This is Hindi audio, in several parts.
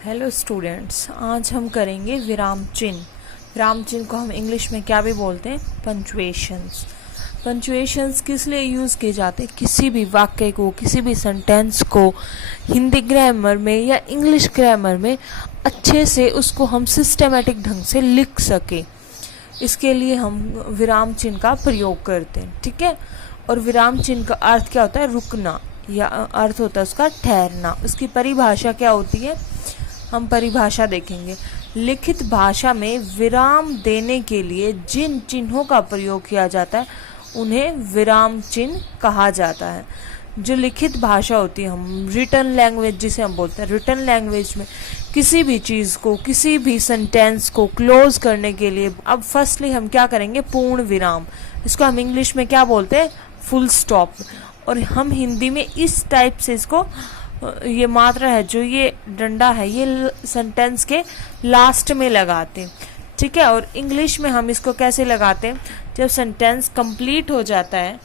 हेलो स्टूडेंट्स, आज हम करेंगे विराम चिन्ह। विराम चिन्ह को हम इंग्लिश में क्या भी बोलते हैं? पंचुएशंस। पंचुएशंस किस लिए यूज़ किए जाते हैं? किसी भी वाक्य को, किसी भी सेंटेंस को हिंदी ग्रामर में या इंग्लिश ग्रामर में अच्छे से उसको हम सिस्टेमेटिक ढंग से लिख सके, इसके लिए हम विराम चिन्ह का प्रयोग करते हैं। ठीक है। और विराम चिन्ह का अर्थ क्या होता है? रुकना, या अर्थ होता है उसका ठहरना। उसकी परिभाषा क्या होती है? हम परिभाषा देखेंगे। लिखित भाषा में विराम देने के लिए जिन चिन्हों का प्रयोग किया जाता है उन्हें विराम चिन्ह कहा जाता है। जो लिखित भाषा होती है, हम रिटन लैंग्वेज जिसे हम बोलते हैं, रिटन लैंग्वेज में किसी भी चीज़ को, किसी भी सेंटेंस को क्लोज करने के लिए अब फर्स्टली हम क्या करेंगे? पूर्ण विराम। इसको हम इंग्लिश में क्या बोलते हैं? Full stop. और हम हिंदी में इस टाइप से इसको, ये मात्रा है, जो ये डंडा है, ये सेंटेंस के लास्ट में लगाते हैं। ठीक है। और इंग्लिश में हम इसको कैसे लगाते हैं? जब सेंटेंस कंप्लीट हो जाता है,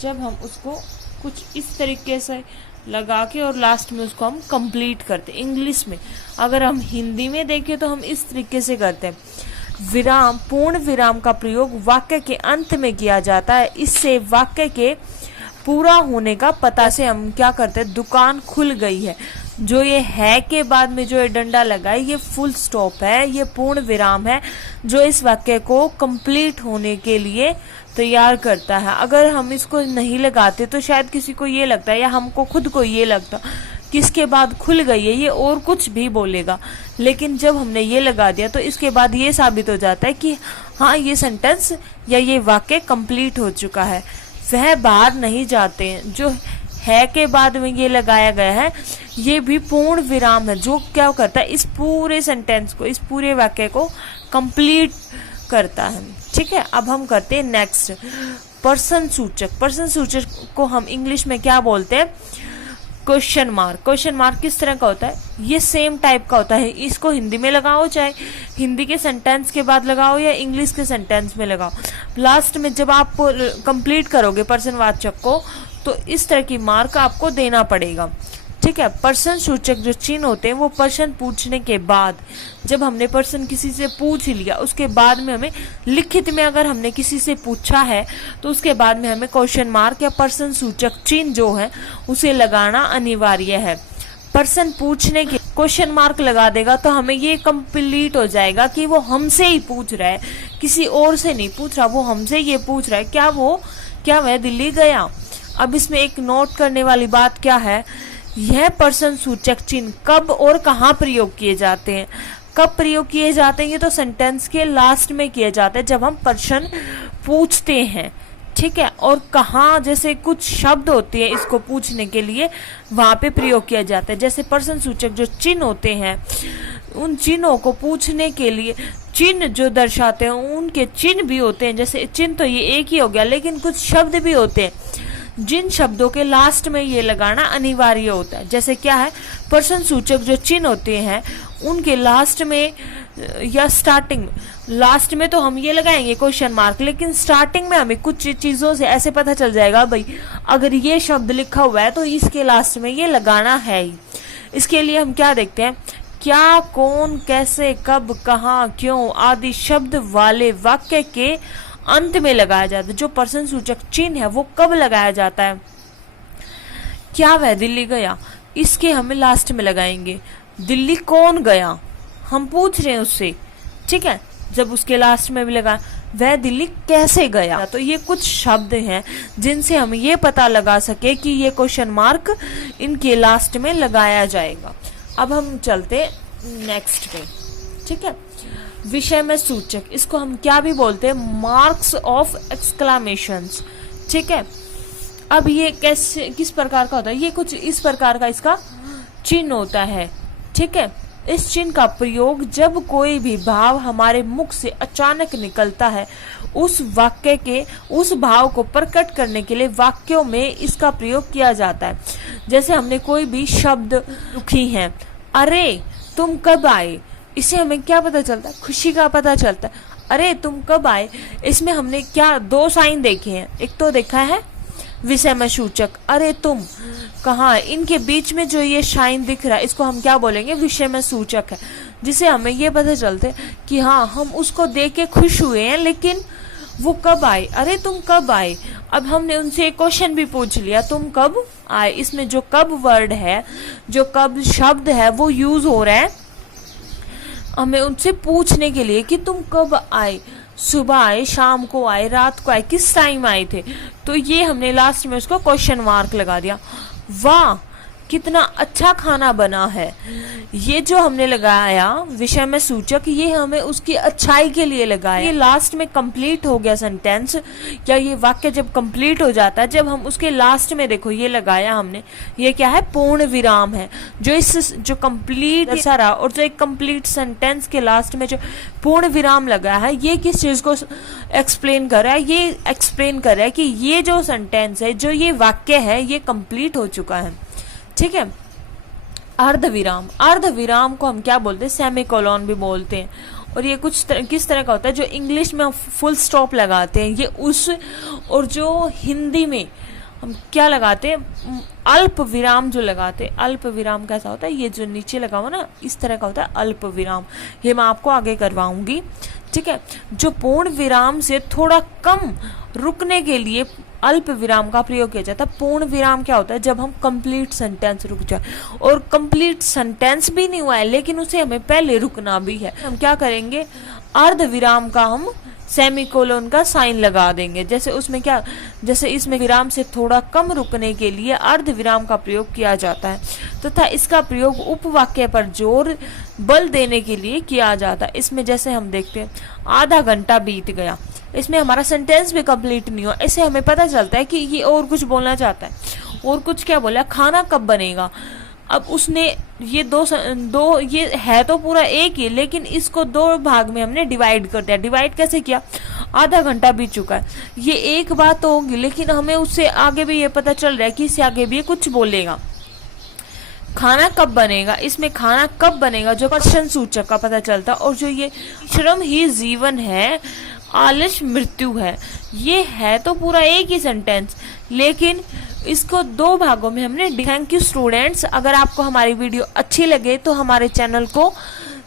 जब हम उसको कुछ इस तरीके से लगा के और लास्ट में उसको हम कंप्लीट करते हैं इंग्लिश में। अगर हम हिंदी में देखें तो हम इस तरीके से करते हैं। विराम, पूर्ण विराम का प्रयोग वाक्य के अंत में किया जाता है। इससे वाक्य के पूरा होने का पता से हम क्या करते हैं? दुकान खुल गई है। जो ये है के बाद में जो ये डंडा लगा है, ये फुल स्टॉप है, ये पूर्ण विराम है, जो इस वाक्य को कंप्लीट होने के लिए तैयार करता है। अगर हम इसको नहीं लगाते तो शायद किसी को ये लगता है, या हमको खुद को ये लगता कि इसके बाद खुल गई है, ये और कुछ भी बोलेगा। लेकिन जब हमने ये लगा दिया तो इसके बाद ये साबित हो जाता है कि हाँ, ये सेंटेंस या ये वाक्य कंप्लीट हो चुका है। वह बाहर नहीं जाते हैं। जो है के बाद में ये लगाया गया है, ये भी पूर्ण विराम है, जो क्या करता है? इस पूरे सेंटेंस को, इस पूरे वाक्य को कंप्लीट करता है। ठीक है। अब हम करते हैं नेक्स्ट, पर्सन सूचक। पर्सन सूचक को हम इंग्लिश में क्या बोलते हैं? Question mark. क्वेश्चन मार्क किस तरह का होता है? ये सेम टाइप का होता है। इसको हिंदी में लगाओ, चाहे हिंदी के सेंटेंस के बाद लगाओ या इंग्लिश के सेंटेंस में लगाओ, लास्ट में जब आप कंप्लीट करोगे पर्सनवाचक को, तो इस तरह की मार्क आपको देना पड़ेगा। ठीक है। पर्सन सूचक जो चिन्ह होते हैं वो पर्सन पूछने के बाद, जब हमने पर्सन किसी से पूछ लिया, उसके बाद में हमें लिखित में अगर हमने किसी से पूछा है तो उसके बाद में हमें क्वेश्चन मार्क या पर्सन सूचक चिन्ह जो है उसे लगाना अनिवार्य है। पर्सन पूछने के क्वेश्चन मार्क लगा देगा तो हमें ये कंप्लीट हो जाएगा कि वो हमसे ही पूछ रहा है, किसी और से नहीं पूछ रहा, वो हमसे ये पूछ रहा है क्या वह दिल्ली गया। अब इसमें एक नोट करने वाली बात क्या है? यह पर्सन सूचक चिन्ह कब और कहाँ प्रयोग किए जाते हैं? कब प्रयोग किए जाते हैं? ये तो सेंटेंस के लास्ट में किए जाते हैं, जब हम पर्सन पूछते हैं। ठीक है। और कहाँ, जैसे कुछ शब्द होते हैं इसको पूछने के लिए, वहां पे प्रयोग किया जाता है। जैसे पर्सन सूचक जो चिन्ह होते हैं, उन चिन्हों को पूछने के लिए चिन्ह जो दर्शाते हैं उनके चिन्ह भी होते हैं। जैसे चिन्ह तो ये एक ही हो गया, लेकिन कुछ शब्द भी होते हैं जिन शब्दों के लास्ट में ये लगाना अनिवार्य होता है। जैसे क्या है? पर्सन सूचक जो चिन्ह होते हैं उनके लास्ट में या स्टार्टिंग में, लास्ट में तो हम ये लगाएंगे क्वेश्चन मार्क, लेकिन स्टार्टिंग में हमें कुछ चीज़ों से ऐसे पता चल जाएगा, भाई अगर ये शब्द लिखा हुआ है तो इसके लास्ट में ये लगाना है ही। इसके लिए हम क्या देखते हैं? क्या, कौन, कैसे, कब, कहाँ, क्यों आदि शब्द वाले वाक्य के अंत में लगाया जाता है। जो पर्सन सूचक चिन्ह है वो कब लगाया जाता है? क्या वह दिल्ली गया, इसके हमें लास्ट में लगाएंगे। दिल्ली कौन गया, हम पूछ रहे हैं उससे। ठीक है। जब उसके लास्ट में भी लगा, वह दिल्ली कैसे गया। तो ये कुछ शब्द हैं जिनसे हम ये पता लगा सके कि ये क्वेश्चन मार्क इनके लास्ट में लगाया जाएगा। अब हम चलते नेक्स्ट पे। ठीक है। विषय में सूचक, इसको हम क्या भी बोलते हैं? Marks of exclamations. ठीक है। अब ये कैसे, किस प्रकार का होता है? ये कुछ इस प्रकार का इसका चिन्ह होता है। ठीक है। इस चिन्ह का प्रयोग जब कोई भी भाव हमारे मुख से अचानक निकलता है, उस वाक्य के उस भाव को प्रकट करने के लिए वाक्यों में इसका प्रयोग किया जाता है। जैसे हमने कोई भी शब्द लिखी है, अरे तुम कब आए, इससे हमें क्या पता चलता है? खुशी का पता चलता है। अरे तुम कब आए, इसमें हमने क्या दो साइन देखे हैं? एक तो देखा है विषम सूचक, अरे तुम कहाँ, इनके बीच में जो ये शाइन दिख रहा है इसको हम क्या बोलेंगे, विषम सूचक है, जिसे हमें ये पता चलते कि हाँ हम उसको देख के खुश हुए हैं, लेकिन वो कब आए, अरे तुम कब आए। अब हमने उनसे एक क्वेश्चन भी पूछ लिया, तुम कब आए, इसमें जो कब वर्ड है, जो कब शब्द है वो यूज हो रहा है हमें उनसे पूछने के लिए कि तुम कब आए, सुबह आए, शाम को आए, रात को आए, किस टाइम आए थे। तो ये हमने लास्ट में उसको क्वेश्चन मार्क लगा दिया। वाह कितना अच्छा खाना बना है, ये जो हमने लगाया विषय में सूचक, ये हमें उसकी अच्छाई के लिए लगाया। ये लास्ट में कंप्लीट हो गया सेंटेंस, या ये वाक्य जब कंप्लीट हो जाता है, जब हम उसके लास्ट में देखो ये लगाया हमने, ये क्या है, पूर्ण विराम है, जो इस जो कंप्लीट सारा और जो एक कंप्लीट सेंटेंस के लास्ट में जो पूर्ण विराम लगा है, ये किस चीज को एक्सप्लेन कर रहा है, ये एक्सप्लेन कर रहा है कि ये जो सेंटेंस है, जो ये वाक्य है, ये कंप्लीट हो चुका है। ठीक है। अर्धविराम, अर्धविराम को हम क्या बोलते हैं, सेमीकोलन भी बोलते हैं। और ये किस तरह का होता है, जो इंग्लिश में हम फुल स्टॉप लगाते हैं, ये उस, और जो हिंदी में हम क्या लगाते हैं, अल्प विराम जो लगाते हैं। अल्प विराम कैसा होता है, ये जो नीचे लगा हुआ ना, इस तरह का होता है अल्प विराम, ये मैं आपको आगे करवाऊंगी। ठीक है। जो पूर्ण विराम से थोड़ा कम रुकने के लिए अल्प विराम का प्रयोग किया जाता है। पूर्ण विराम क्या होता है, जब हम कंप्लीट सेंटेंस रुक जाए, और कंप्लीट सेंटेंस भी नहीं हुआ है लेकिन उसे हमें पहले रुकना भी है, हम क्या करेंगे, अर्ध विराम का हम सेमीकोलन का साइन लगा देंगे। जैसे उसमें क्या, जैसे इसमें विराम से थोड़ा कम रुकने के लिए अर्ध विराम का प्रयोग किया जाता है, तथा इसका प्रयोग उपवाक्य पर जोर बल देने के लिए किया जाता है। इसमें जैसे हम देखते हैं आधा घंटा बीत गया, इसमें हमारा सेंटेंस भी कंप्लीट नहीं हुआ, इससे हमें पता चलता है कि ये और कुछ बोलना चाहता है, और कुछ क्या बोला, खाना कब बनेगा। अब उसने ये दो ये है तो पूरा एक ही, लेकिन इसको दो भाग में हमने डिवाइड कर दिया। डिवाइड कैसे किया, आधा घंटा बीत चुका है, ये एक बात तो होगी, लेकिन हमें उससे आगे भी ये पता चल रहा है कि इससे आगे भी ये कुछ बोलेगा। खाना कब बनेगा, इसमें खाना कब बनेगा जो प्रश्न सूचक का पता चलता, और जो ये श्रम ही जीवन है, आलस मृत्यु है, ये है तो पूरा एक ही सेंटेंस, लेकिन इसको दो भागों में हमने। Thank you students. अगर आपको हमारी वीडियो अच्छी लगे तो हमारे चैनल को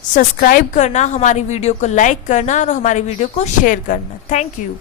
सब्सक्राइब करना, हमारी वीडियो को लाइक करना और हमारी वीडियो को शेयर करना। Thank you.